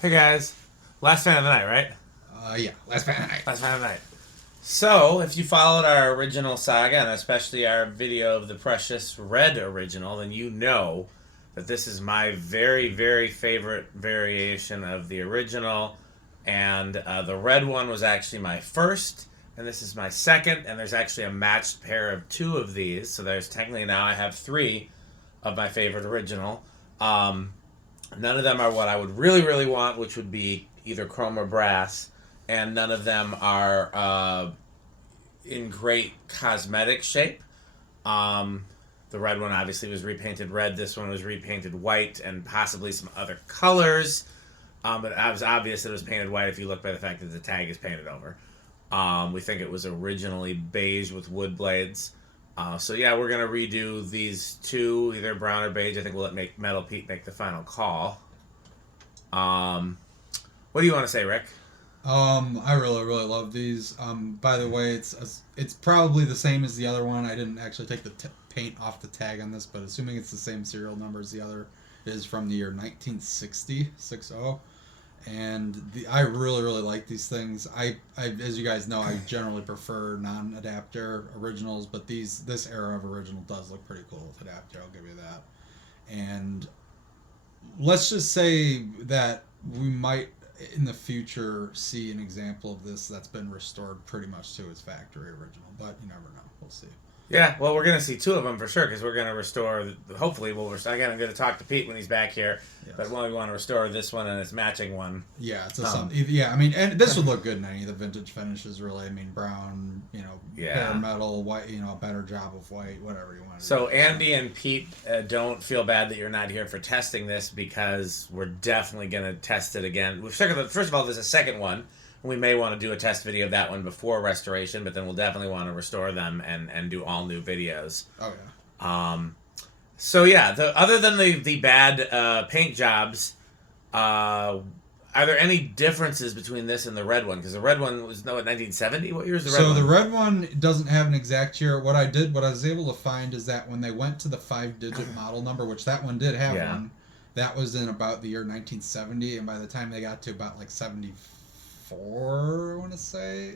Hey guys, last fan of the night, right? Yeah, last fan of the night. Last fan of the night. So, if you followed our original saga, and especially our video of the precious red original, then you know that this is my very, very favorite variation of the original. And the red one was actually my first, and this is my second, and there's actually a matched pair of two of these. So there's technically now I have three of my favorite original. None of them are what I would really, really want, which would be either chrome or brass, and none of them are in great cosmetic shape. The red one obviously was repainted red. This one was repainted white and possibly some other colors. But it was obvious it was painted white if you look by the fact that the tag is painted over. We think it was originally beige with wood blades. So yeah, we're gonna redo these two, either brown or beige. I think we'll let Metal Pete make the final call. What do you want to say, Rick? I really love these. By the way, it's probably the same as the other one. I didn't actually take the paint off the tag on this, but assuming it's the same serial number as the other, it is from the year 1960, 60. And I really like these things. I as you guys know, I generally prefer non-Adaptair originals, but this era of original does look pretty cool with Adaptair. I'll give you that. And let's just say that we might in the future see an example of this that's been restored pretty much to its factory original, but you never know. We'll see. Yeah, well, we're going to see two of them for sure because we're going to restore. Hopefully, again, I'm going to talk to Pete when he's back here. Yes. But we want to restore this one and its matching one. Yeah, it's yeah. I mean, and this would look good in any of the vintage finishes, really. I mean, brown, bare metal, white, a better job of white, whatever you want. So Andy and Pete, don't feel bad that you're not here for testing this because we're definitely going to test it again. First of all, there's a second one. We may want to do a test video of that one before restoration, but then we'll definitely want to restore them and do all new videos. Oh, yeah. So, yeah, other than the bad paint jobs, are there any differences between this and the red one? Because the red one was, 1970? What year is the red one? So the red one doesn't have an exact year. What I was able to find is that when they went to the 5-digit model number, which that one did have one, that was in about the year 1970, and by the time they got to about like 74, I want to say,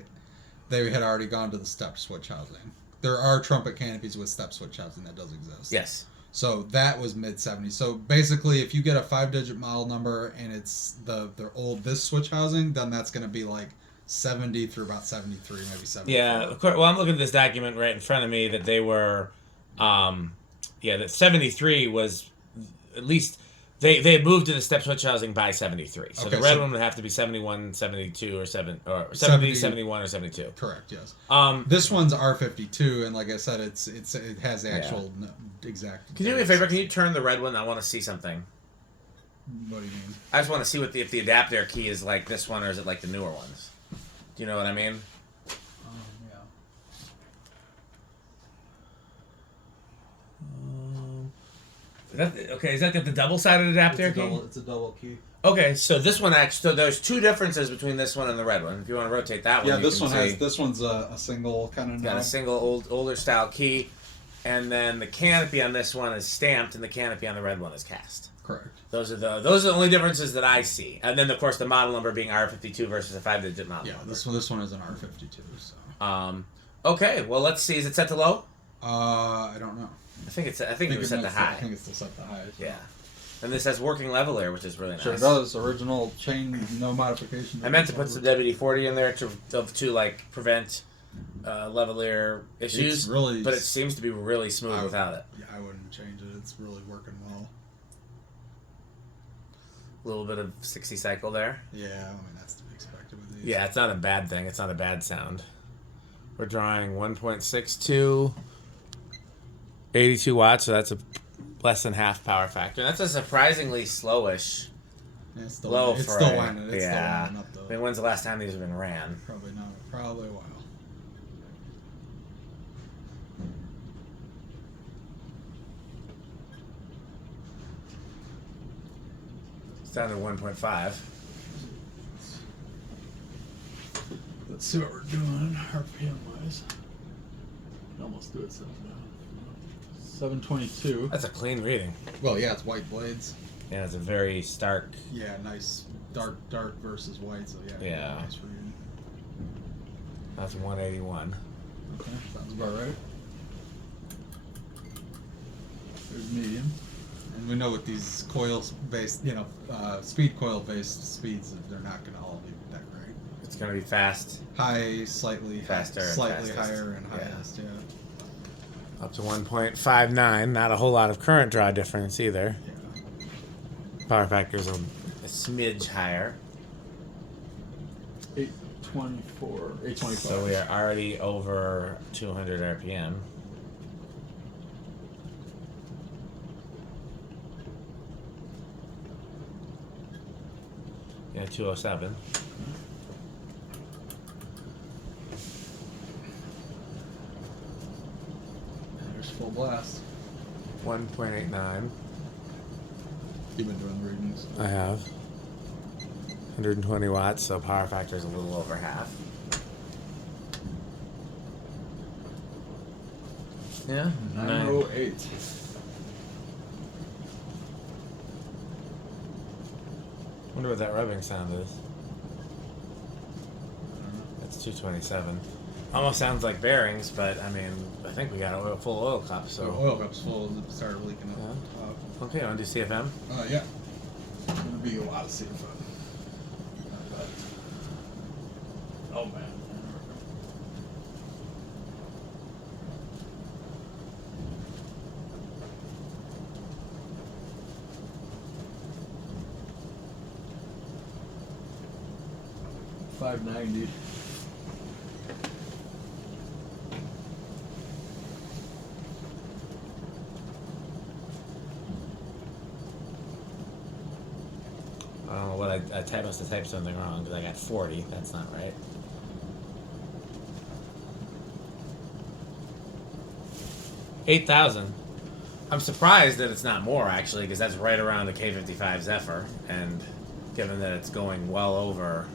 they had already gone to the step switch housing. There are trumpet canopies with step switch housing that does exist. Yes. So that was mid-70s. So basically, if you get a 5-digit model number and it's the old this switch housing, then that's going to be like 70 through about 73, maybe 74. Yeah, of course. Well, I'm looking at this document right in front of me that they were, that 73 was at least. They had moved to the step switch housing by 73. So the red one would have to be 71, 72, or 70, 71, or 72. Correct, yes. This one's R52, and like I said, it has the actual exact... Can you do me a favor? Can you turn the red one? I want to see something. What do you mean? I just want to see if the Adaptair key is like this one or is it like the newer ones. Do you know what I mean? Yeah. Is that the double-sided Adaptair key? It's a double key. Okay, so this one actually, so there's two differences between this one and the red one. If you want to rotate that one, yeah, this one's a single kind of. Got a single older style key, and then the canopy on this one is stamped, and the canopy on the red one is cast. Correct. Those are the only differences that I see, and then of course the model number being R52 versus a 5-digit model. Yeah, number. this one is an R52. So. Okay, well let's see. Is it set to low? I don't know. I think it was set to high. I think it's set to high. Yeah. And this has working level air, which is really nice. Sure does. Original chain, no modification. I meant to put some WD-40 in there to like prevent level air issues, but it seems to be really smooth without it. Yeah, I wouldn't change it. It's really working well. A little bit of 60 cycle there. Yeah, I mean that's to be expected with these. Yeah, it's not a bad thing. It's not a bad sound. We're drawing 1.62, 82 watts, so that's a less than half power factor. That's a surprisingly slowish low for It's still winding up, though. I mean, when's the last time these have been ran? Probably not. Probably a while. It's down to 1.5. Let's see what we're doing RPM wise. Almost do it 722. That's a clean reading. Well, yeah, it's white blades. Yeah, it's a very stark. Yeah, nice dark versus white. So yeah. Yeah. Nice reading. That's 181. Okay, sounds about right. There's medium. And we know with these coil-based, speed coil-based speeds, they're not going to all be that great. It's going to be fast. High, slightly Faster, slightly fastest. higher, and highest. Yeah. Up to 1.59. Not a whole lot of current draw difference either. Yeah. Power factor's a smidge higher. 824, 825. So we are already over 200 RPM. Yeah, 207. And there's full blast. 1.89. You've been doing the readings. I have. 120 watts, so power factor is a little over half. Yeah, 908. Wonder what that rubbing sound is. That's 227. Almost sounds like bearings, but I mean, I think we got a full oil cup, so. The oil cup's full. It started leaking up. Yeah. Okay, want to do CFM? Yeah. There's gonna be a lot of CFM. Oh man. $590. I don't know what I must have typed something wrong because I got 40. That's not right. $8,000. I'm surprised that it's not more actually, because that's right around the K55 Zephyr, and given that it's going well over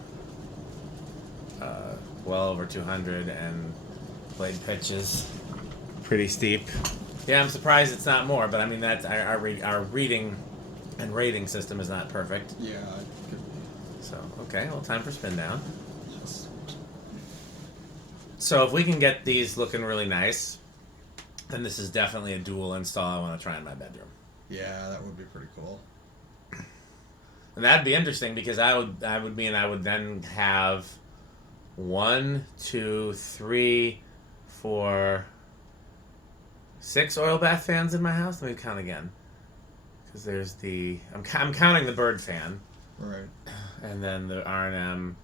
200 and blade pitch is pretty steep. Yeah, I'm surprised it's not more, but I mean that's our reading and rating system is not perfect. Yeah, it could be. So okay, well, time for spin down. Yes. So if we can get these looking really nice, then this is definitely a dual install I want to try in my bedroom. Yeah, that would be pretty cool. And that'd be interesting because I would then have 1, 2, 3, 4, 6 oil bath fans in my house. Let me count again, because there's I'm counting the bird fan, Right. and then the R&M,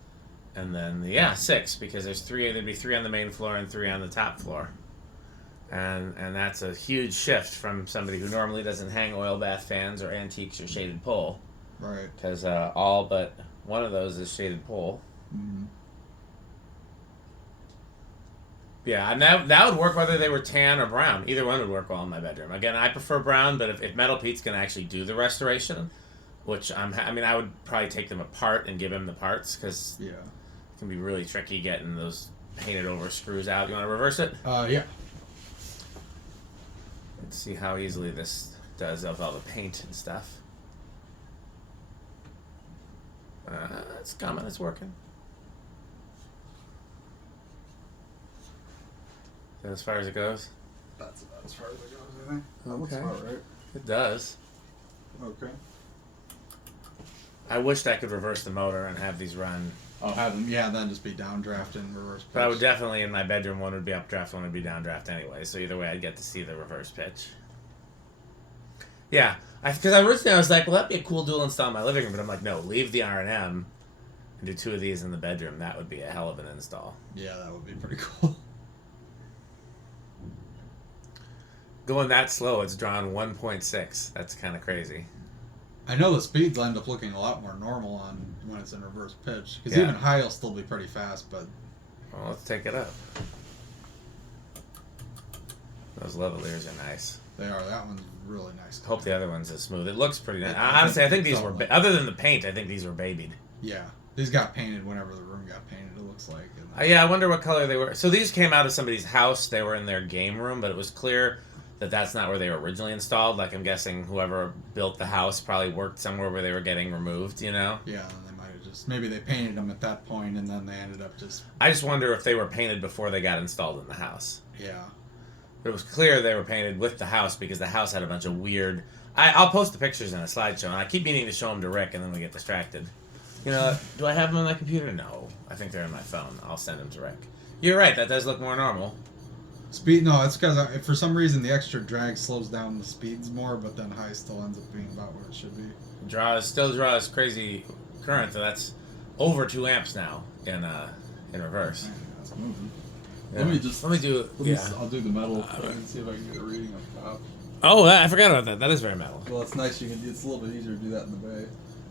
and then 6, because there'd be 3 on the main floor and 3 on the top floor. And that's a huge shift from somebody who normally doesn't hang oil bath fans or antiques or shaded pole. Right. Because all but one of those is shaded pole. Mm-hmm. Yeah, and that would work whether they were tan or brown. Either one would work well in my bedroom. Again, I prefer brown, but if Metal Pete's going to actually do the restoration, which I would probably take them apart and give him the parts, because Yeah. it can be really tricky getting those painted over screws out. You want to reverse it? Yeah. Let's see how easily this does of all the paint and stuff. It's coming, it's working. Is that as far as it goes? That's about as far as it goes, I think. That looks Okay. about right. It does. Okay. I wished I could reverse the motor and have these run. I'll have them, then just be downdraft and reverse pitch. But I would definitely, in my bedroom, one would be updraft, one would be downdraft anyway. So either way, I'd get to see the reverse pitch. Yeah, because originally I was like, well, that'd be a cool dual install in my living room. But I'm like, no, leave the R&M and do 2 of these in the bedroom. That would be a hell of an install. Yeah, that would be pretty cool. Going that slow, it's drawn 1.6. That's kind of crazy. I know the speeds end up looking a lot more normal on when it's in reverse pitch. Because Yeah. even high will still be pretty fast, but... Well, let's take it up. Those lavaliers are nice. They are. That one's really nice. Hope the other one's as smooth. It looks pretty nice. Honestly, I think these were... Other than the paint, I think these were babied. Yeah. These got painted whenever the room got painted, it looks like. Yeah, I wonder what color they were. So these came out of somebody's house. They were in their game room, but it was clear that that's not where they were originally installed. Like, I'm guessing whoever built the house probably worked somewhere where they were getting removed, you know? Yeah, and they might just maybe they painted them at that point and then they ended up just. I just wonder if they were painted before they got installed in the house. Yeah. But it was clear they were painted with the house because the house had a bunch of weird. I'll post the pictures in a slideshow, and I keep meaning to show them to Rick, and then we get distracted. You know, do I have them on my computer? No, I think they're on my phone. I'll send them to Rick. You're right. That does look more normal. Speed? No, it's because for some reason the extra drag slows down the speeds more, but then high still ends up being about where it should be. Still draws crazy current. So that's over 2 amps now in reverse. Man, that's moving. Yeah. Let me do. I'll do the metal thing and see if I can get a reading up top. Oh, I forgot about that. That is very metal. Well, it's nice. It's a little bit easier to do that in the bay,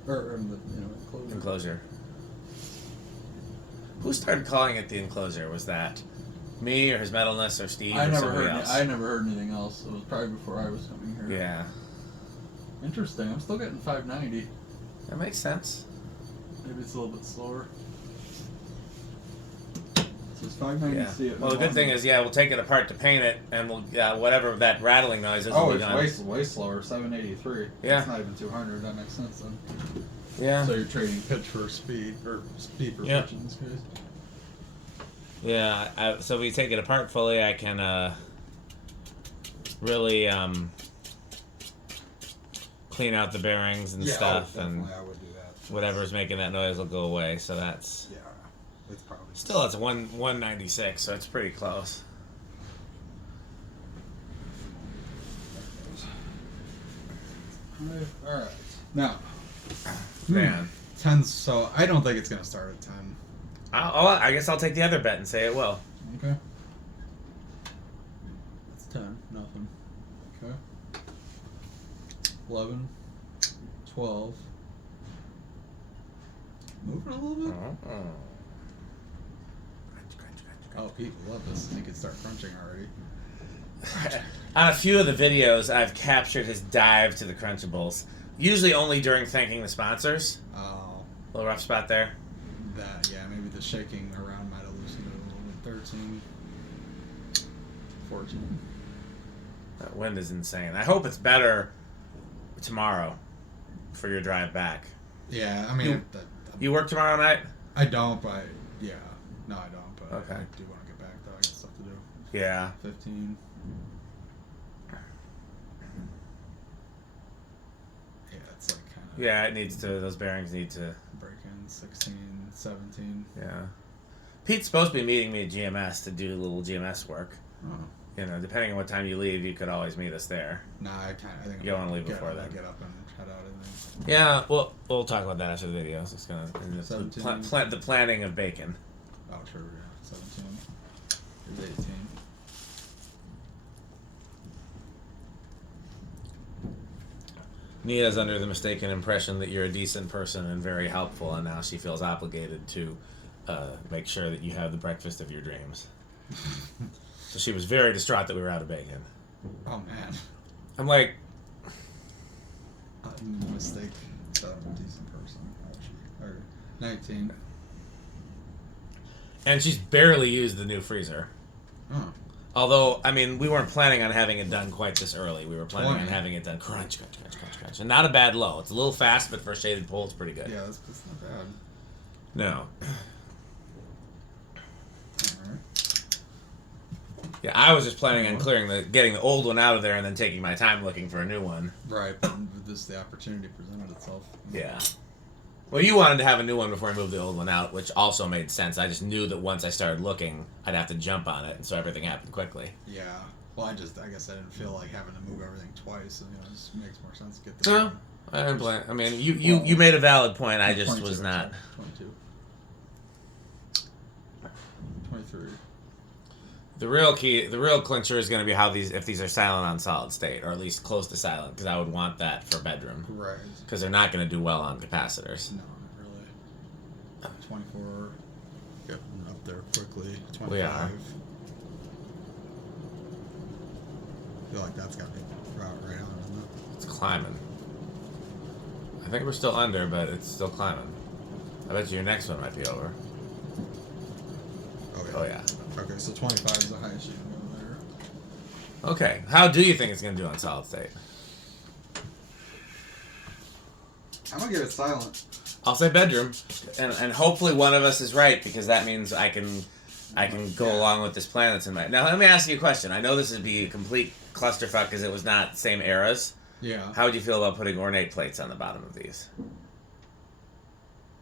or in the enclosure. Enclosure. Who started calling it the enclosure? Was that me or his metalness or Steve I or never somebody heard. else? I never heard anything else. It was probably before I was coming here. Yeah, Interesting. I'm still getting 590. that makes sense. Maybe it's a little bit slower. So it's 590. Yeah. Well, the good thing is, we'll take it apart to paint it, and we'll whatever that rattling noise is. Oh, will be it's gone. way slower. 783. Yeah. It's not even 200. That makes sense then. Yeah. So you're trading pitch for speed, or speed for Yeah. pitch in this case. Yeah. So if we take it apart fully, I can really clean out the bearings and stuff, and I would do that. whatever's making that noise will go away. So that's Yeah, it's probably still it's 196, so it's pretty close. All right. Now, Man, 10. So I don't think it's gonna start at 10. I guess I'll take the other bet and say it will. Okay. That's 10. Nothing. Okay. 11. 12. Moving a little bit. Oh, people love this. They could start crunching already. On a few of the videos, I've captured his dive to the Crunchables. Usually only during thanking the sponsors. Oh, Little rough spot there. that, yeah, maybe the shaking around might have loosened it a little bit. 13. 14. That wind is insane. I hope it's better tomorrow for your drive back. Yeah, I mean, You work tomorrow night? I don't, but yeah. No, I don't, but Okay. I do want to get back, though. I got stuff to do. Yeah. 15. Yeah, it's like kind of Yeah, it needs to. Those bearings need to. break in. 16, 17. Yeah. Pete's supposed to be meeting me at GMS to do a little GMS work. Oh. You know, depending on what time you leave, you could always meet us there. Nah, I think You don't wanna leave get before up, then. Get up and head out, I think. Yeah, well, we'll talk about that after the videos. It's gonna the planning of bacon. Oh, true, yeah. 17. Here's 18. Nia's under the mistaken impression that you're a decent person and very helpful, and now she feels obligated to make sure that you have the breakfast of your dreams. So she was very distraught that we were out of bacon. Oh, man. I'm like, Mistake. So I'm a decent person. Or 19. and she's barely used the new freezer. Oh. Although, I mean, we weren't planning on having it done quite this early. We were planning on 20. having it done crunch, and not a bad low. It's a little fast, but for a shaded pole, it's pretty good. Yeah, that's not bad. No. Alright. Yeah, I was just planning on getting the old one out of there and then taking my time looking for a new one. Right, but this the opportunity presented itself. Yeah. Well, you wanted to have a new one before I moved the old one out, which also made sense. I just knew that once I started looking, I'd have to jump on it, and so everything happened quickly. Yeah. Well, I guess I didn't feel like having to move everything twice. So, it just makes more sense to get the. No, I didn't blame. I mean, you made a valid point. I just 22, was not. 22. 23. The real clincher is going to be how if these are silent on solid state, or at least close to silent, because I would want that for bedroom. Right. Because they're not going to do well on capacitors. No, not really. 24. Yep, up there quickly. 25. We are. I feel like that's got to be right on, isn't it? It's climbing. I think we're still under, but it's still climbing. I bet you your next one might be over. Oh yeah. Okay, so 25 is the highest you can go there. Okay, how do you think it's going to do on solid state? I'm gonna give it silent. I'll say bedroom, and hopefully one of us is right, because that means I can go along with this plan that's in my... Now, let me ask you a question. I know this would be a complete clusterfuck because it was not same eras. Yeah. How would you feel about putting ornate plates on the bottom of these?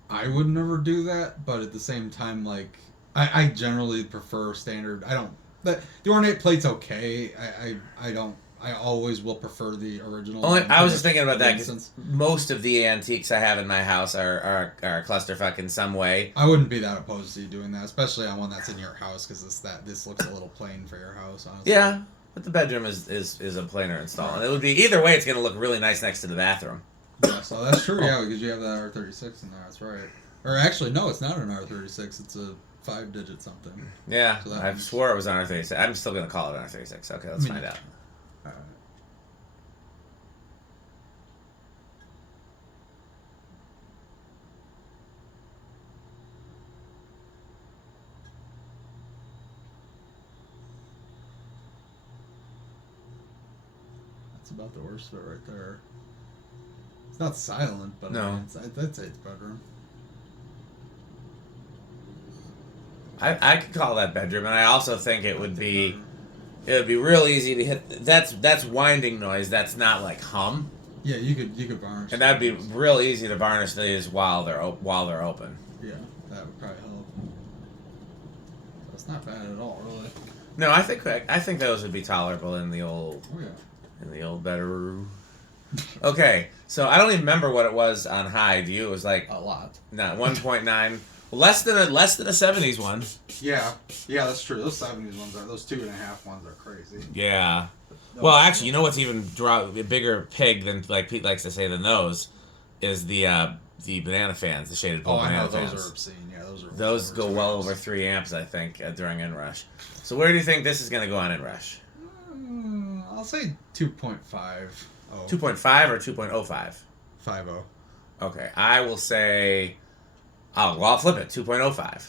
I would never do that, but at the same time, like, I generally prefer standard. I don't... The ornate plate's okay. I always will prefer the original. I was just thinking about that because most of the antiques I have in my house are clusterfuck in some way. I wouldn't be that opposed to you doing that, especially on one that's in your house, because this looks a little plain for your house, honestly. Yeah, but the bedroom is a plainer install, and it would be either way. It's going to look really nice next to the bathroom. Yeah, so that's true. Yeah, because you have that R36 in there. That's right. Or actually, no, it's not an R36. It's a 5-digit something. Yeah, so I swore it was an R36. I'm still going to call it an R36. Okay, let's find out. Alright. That's about the worst of it right there. It's not silent, but no. I mean, I'd say it's bedroom. I could call that bedroom, and I also think it would be real easy to hit. That's winding noise. That's not like hum. Yeah, you could varnish. And that'd be real easy to varnish these while they're open. Yeah, that would probably help. That's not bad at all, really. No, I think those would be tolerable in the old bedroom. Okay, so I don't even remember what it was on high. Do you? It was like A lot. No, 1.9. Less than a 70s one. Yeah, that's true. Those 70s ones those 2.5 ones are crazy. Yeah. Well, actually, you know what's even a bigger pig than, like Pete likes to say, than those is the banana fans, the shaded pole banana fans. Those are obscene. Yeah, those go well over 3 amps, I think, during inrush. So where do you think this is going to go on inrush? I'll say 2.5. 2.5 or 2.05? 5.0. Okay, I will say... I'll flip it. 2.05.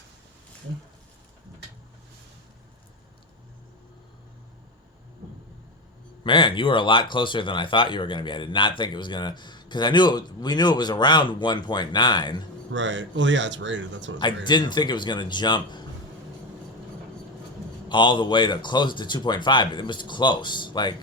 Man, you were a lot closer than I thought you were going to be. I did not think it was going to... Because we knew it was around 1.9. Right. Well, yeah, it's rated. That's what it's rated. I didn't think it was going to jump all the way to close to 2.5, but it was close. Like,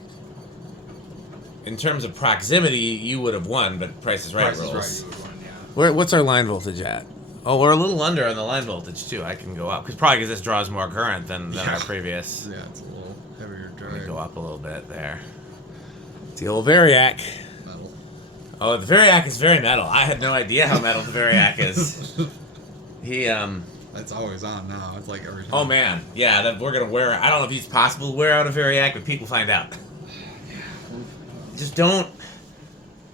in terms of proximity, you would have won, but Price is Right rules. Price is Right, you would win, yeah. What's our line voltage at? Oh, we're a little under on the line voltage, too. I can go up. Probably because this draws more current than our previous. Yeah, it's a little heavier drive. Let me go up a little bit there. It's the old Variac. Metal. Oh, the Variac is very metal. I had no idea how metal the Variac is. That's always on now. It's like every time. Oh, man. Yeah, we're going to wear... I don't know if it's possible to wear out a Variac, but people find out. Just don't...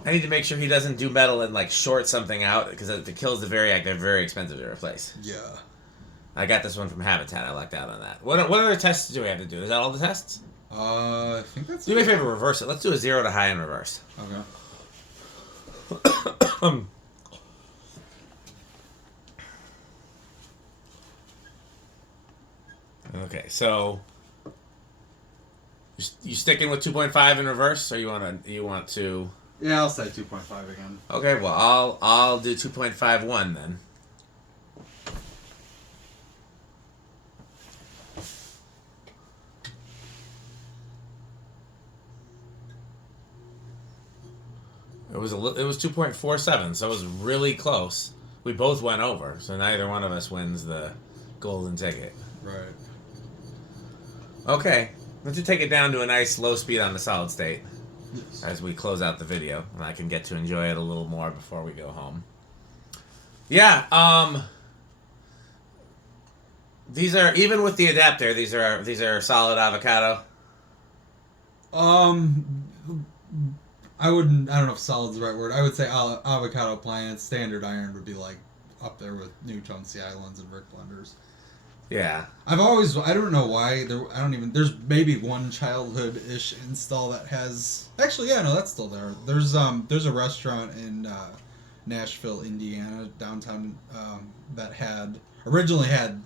I need to make sure he doesn't do metal and, like, short something out, because if it kills the Variac, they're very expensive to replace. Yeah. I got this one from Habitat. I lucked out on that. What other tests do we have to do? Is that all the tests? I think that's... Do me a favor, reverse it. Let's do a 0 to high in reverse. Okay. Okay, so... You sticking with 2.5 in reverse, or you want to... Yeah, I'll say 2.5 again. Okay, well, I'll do 2.51 then. It was 2.47, so it was really close. We both went over, so neither one of us wins the golden ticket. Right. Okay, let's just take it down to a nice low speed on the solid state. Yes. As we close out the video, and I can get to enjoy it a little more before we go home. Yeah, these are, even with the Adaptair, these are solid avocado. I don't know if solid's the right word. I would say avocado plants. Standard iron would be like up there with Newtone C Islands and Rick blenders. Yeah. I don't know why, there's maybe one childhood-ish install that has, actually, yeah, no, that's still there. There's a restaurant in Nashville, Indiana, downtown, that originally had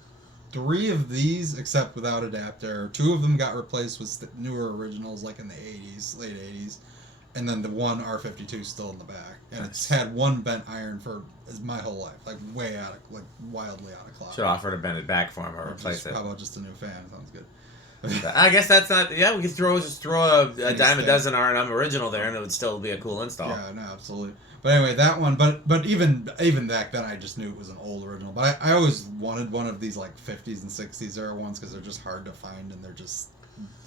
3 of these, except without Adaptair. 2 of them got replaced with newer originals, like in the 80s, late 80s. and then the one R52 still in the back, and it's had one bent iron for my whole life, like way out of, like wildly out of clock. Should offer to bend it back for him or replace it. How about just a new fan? Sounds good. I guess that's not. Yeah, we could just throw a dime a dozen R&M original there, and it would still be a cool install. Yeah, no, absolutely. But anyway, that one. But even back then, I just knew it was an old original. But I always wanted one of these like 50s and 60s era ones because they're just hard to find, and they're just.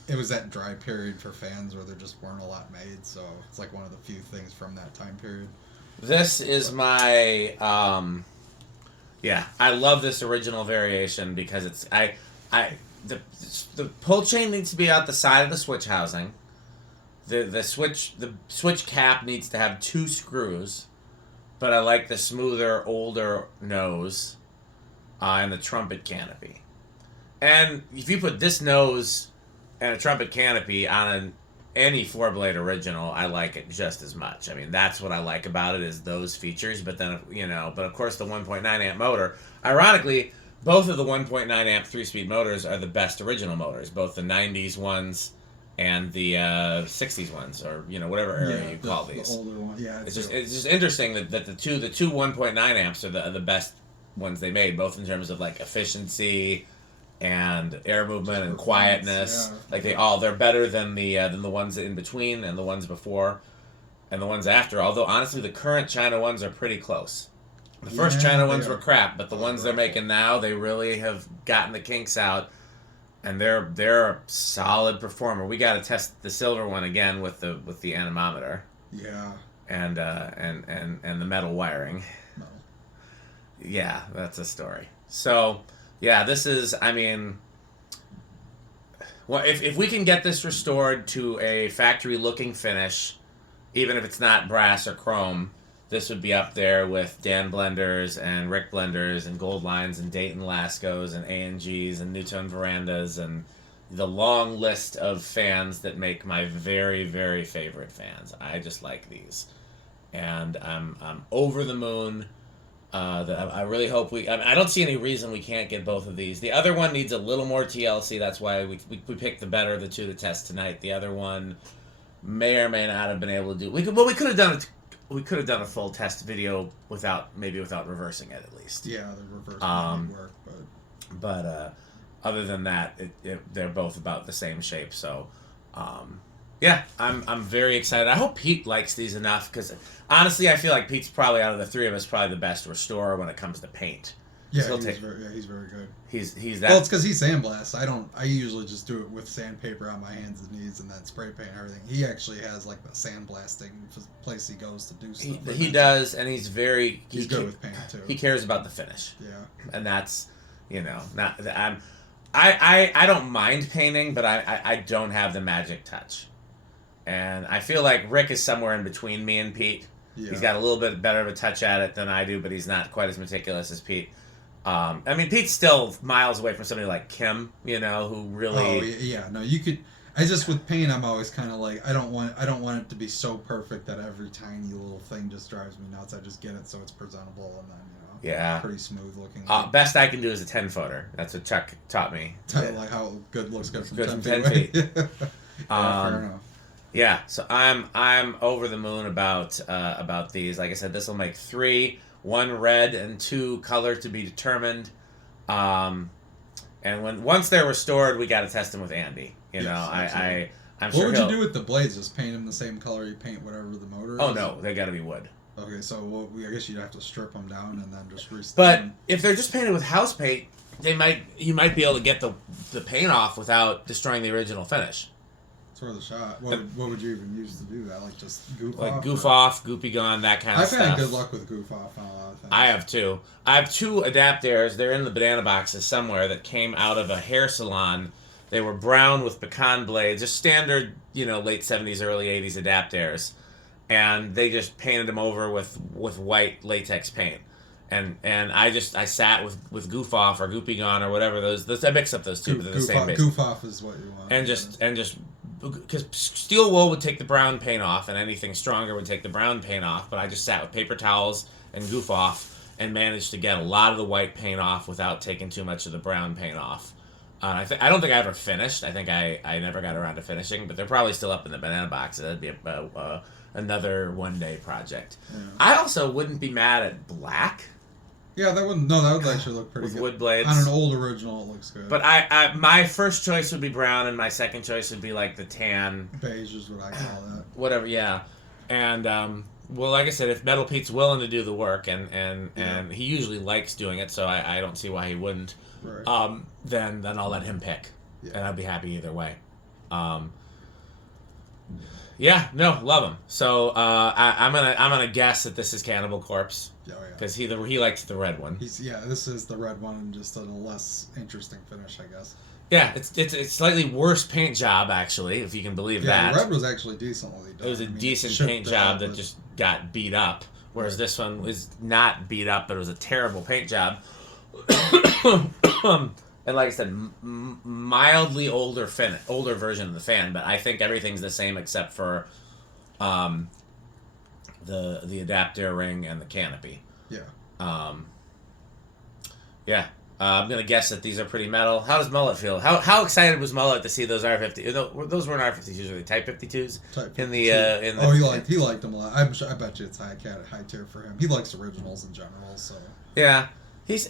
It was that dry period for fans where there just weren't a lot made, so it's like one of the few things from that time period. This is my. Yeah, I love this original variation because it's the pull chain needs to be out the side of the switch housing. The switch cap needs to have 2 screws, but I like the smoother, older nose, and the trumpet canopy. And if you put this nose and a trumpet canopy on any 4-blade original, I like it just as much. I mean, that's what I like about it is those features. But then but of course the 1.9 amp motor. Ironically, both of the 1.9 amp 3-speed motors are the best original motors, both the 90s ones and the 60s ones, or whatever area you call these. The older one, yeah. It's just interesting that the two 1.9 amps are the best ones they made, both in terms of like efficiency and air movement and quietness. Yeah. Like they're better than the ones in between and the ones before and the ones after. Although honestly, the current China ones are pretty close. The first China ones were crap, but the ones they're making now, they really have gotten the kinks out, and they're a solid performer. We got to test the silver one again with the anemometer. Yeah. And the metal wiring. No. Yeah, that's a story. So, yeah, this is. I mean, well, if we can get this restored to a factory looking finish, even if it's not brass or chrome. This would be up there with Dan Blenders and Rick Blenders and Gold Lines and Dayton Lascos and A&Gs and Newton Verandas and the long list of fans that make my very, very favorite fans. I just like these. And I'm over the moon. I really hope I don't see any reason we can't get both of these. The other one needs a little more TLC. That's why we picked the better of the two to test tonight. The other one may or may not have been able to do. We could have done it. We could have done a full test video without reversing it at least. Yeah, the reverse might work, but other than that, they're both about the same shape. So, yeah, I'm very excited. I hope Pete likes these enough because honestly, I feel like Pete's probably out of the three of us probably the best restorer when it comes to paint. Yeah, he's very good. He's that. Well, it's because he sandblasts. I usually just do it with sandpaper on my hands and knees and then spray paint everything. He actually has like the sandblasting place he goes to do stuff. He does, and he's good with paint too. He cares about the finish. Yeah, and that's not. I don't mind painting, but I don't have the magic touch, and I feel like Rick is somewhere in between me and Pete. Yeah. He's got a little bit better of a touch at it than I do, but he's not quite as meticulous as Pete. I mean, Pete's still miles away from somebody like Kim, who really. Oh yeah, no, you could. I just with paint, I'm always kind of like I don't want it to be so perfect that every tiny little thing just drives me nuts. I just get it so it's presentable and then pretty smooth looking. Best I can do is a 10-footer. That's what Chuck taught me. Like how good looks good from 10 feet. Yeah, fair enough. Yeah, so I'm over the moon about these. Like I said, this will make 3. 1 red and 2 color to be determined. And once they're restored, we got to test them with Andy. I'm sure. What would you do with the blades? Just paint them the same color you paint whatever the motor is? Oh no, they got to be wood. Okay, so I guess you'd have to strip them down and then just restore them. But if they're just painted with house paint, you might be able to get the paint off without destroying the original finish. It's worth a shot. What would you even use to do that? Like just goof off? Like goof off, goopy gone, that kind of stuff. I've had good luck with goof off on a lot of things. I have too. I have 2 Adaptairs. They're in the banana boxes somewhere that came out of a hair salon. They were brown with pecan blades, just standard, late 70s, early 80s Adaptairs. And they just painted them over with white latex paint. And I sat with goof off or goopy gone or whatever those I mix up those two, but they're the same base. Goof off is what you want. And just because steel wool would take the brown paint off and anything stronger would take the brown paint off, but I just sat with paper towels and goof off and managed to get a lot of the white paint off without taking too much of the brown paint off. I don't think I ever finished. I think I never got around to finishing, but they're probably still up in the banana box. That'd be another one-day project. Yeah. I also wouldn't be mad at black. Yeah, that would actually look pretty with good. wood blades. On an old original, it looks good. But I my first choice would be brown, and my second choice would be like the tan. Beige is what I call that. Whatever, yeah. And well, like I said, if Metal Pete's willing to do the work, and he usually likes doing it, so I don't see why he wouldn't. Right. Then I'll let him pick, Yeah. and I'll be happy either way. Yeah, no, love him. So I'm gonna guess that this is Cannibal Corpse. Oh, yeah. Because he likes the red one. This is the red one, just in a less interesting finish, I guess. Yeah, it's slightly worse paint job actually, if you can believe that. Yeah, red was actually decently done. It was a decent paint job that just got beat up, whereas this one was not beat up, but it was a terrible paint job. And like I said, mildly older version of the fan, but I think everything's the same except for the Adaptair ring and the canopy. Yeah. Yeah. I'm gonna guess that these are pretty metal. How does Mullet feel? How excited was Mullet to see those R50? Those weren't R52s, usually Type 52s. Type in 52. the Oh, he liked them a lot. I bet you it's high tier for him. He likes originals in general, so. Yeah.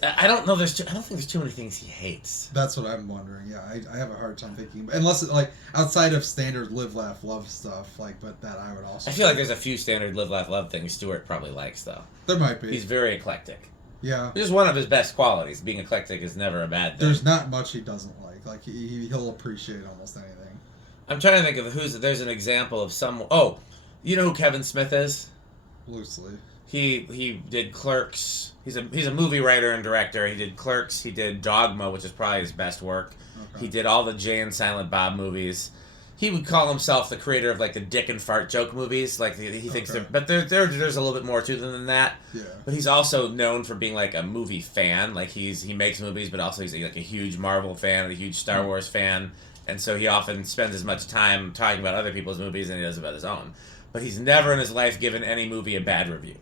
I don't know. I don't think there's too many things he hates. That's what I'm wondering. Yeah, I have a hard time thinking, unless like outside of standard live, laugh, love stuff, but that I would also. I feel like there's a few standard live, laugh, love things Stuart probably likes though. There might be. He's very eclectic. Yeah. Which is one of his best qualities. Being eclectic is never a bad thing. There's not much he doesn't like. Like he'll appreciate almost anything. I'm trying to think of there's an example of some. Oh, you know who Kevin Smith is? Loosely. He did Clerks. He's a movie writer and director. He did Clerks. He did Dogma, which is probably his best work. Okay. He did all the Jay and Silent Bob movies. He would call himself the creator of like the dick and fart joke movies. Like he thinks but there's a little bit more to them than that. Yeah. But he's also known for being like a movie fan. Like he makes movies, but also he's like a huge Marvel fan, a huge Star Wars fan, and so he often spends as much time talking about other people's movies than he does about his own. But he's never in his life given any movie a bad review.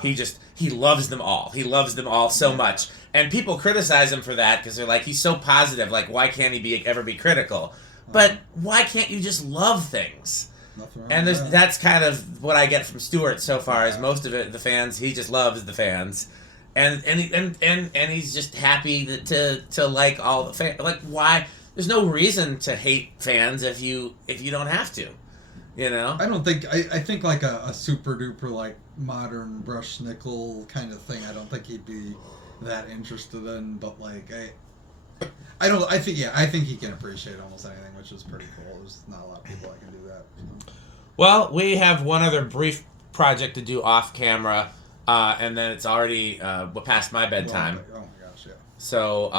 He loves them all. He loves them all so much. And people criticize him for that because they're like, he's so positive. Like, why can't he ever be critical? But why can't you just love things? And that's kind of what I get from Stuart so far. Is most of it the fans. He just loves the fans, and he's just happy to like all the fans. Like, why? There's no reason to hate fans if you don't have to. You know? I don't think I think like a super duper like modern brush nickel kind of thing. I don't think he'd be that interested in. But like I think he can appreciate almost anything, which is pretty cool. There's not a lot of people that can do that. So. Well, we have one other brief project to do off camera, and then it's already past my bedtime. Oh my gosh, yeah. So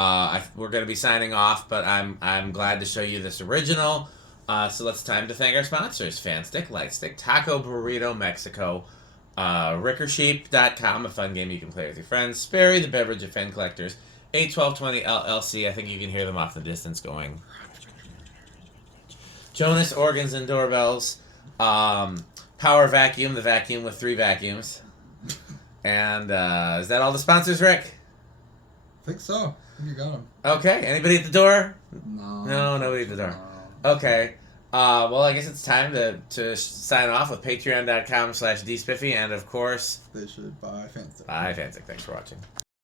we're going to be signing off, but I'm glad to show you this original. So it's time to thank our sponsors: Fanstick, Lightstick, Taco Burrito Mexico, Rickersheep.com, a fun game you can play with your friends, Sperry, the beverage of fan collectors, 81220 LLC, I think you can hear them off the distance going. Jonas Organs and Doorbells, Power Vacuum, the vacuum with 3 vacuums. And is that all the sponsors, Rick? I think so. You got them. Okay, anybody at the door? No, nobody at the door. No. Okay. Well, I guess it's time to sign off with patreon.com/dspiffy, and of course, They should buy Fanstick. Bye, Fanstick. Thanks for watching.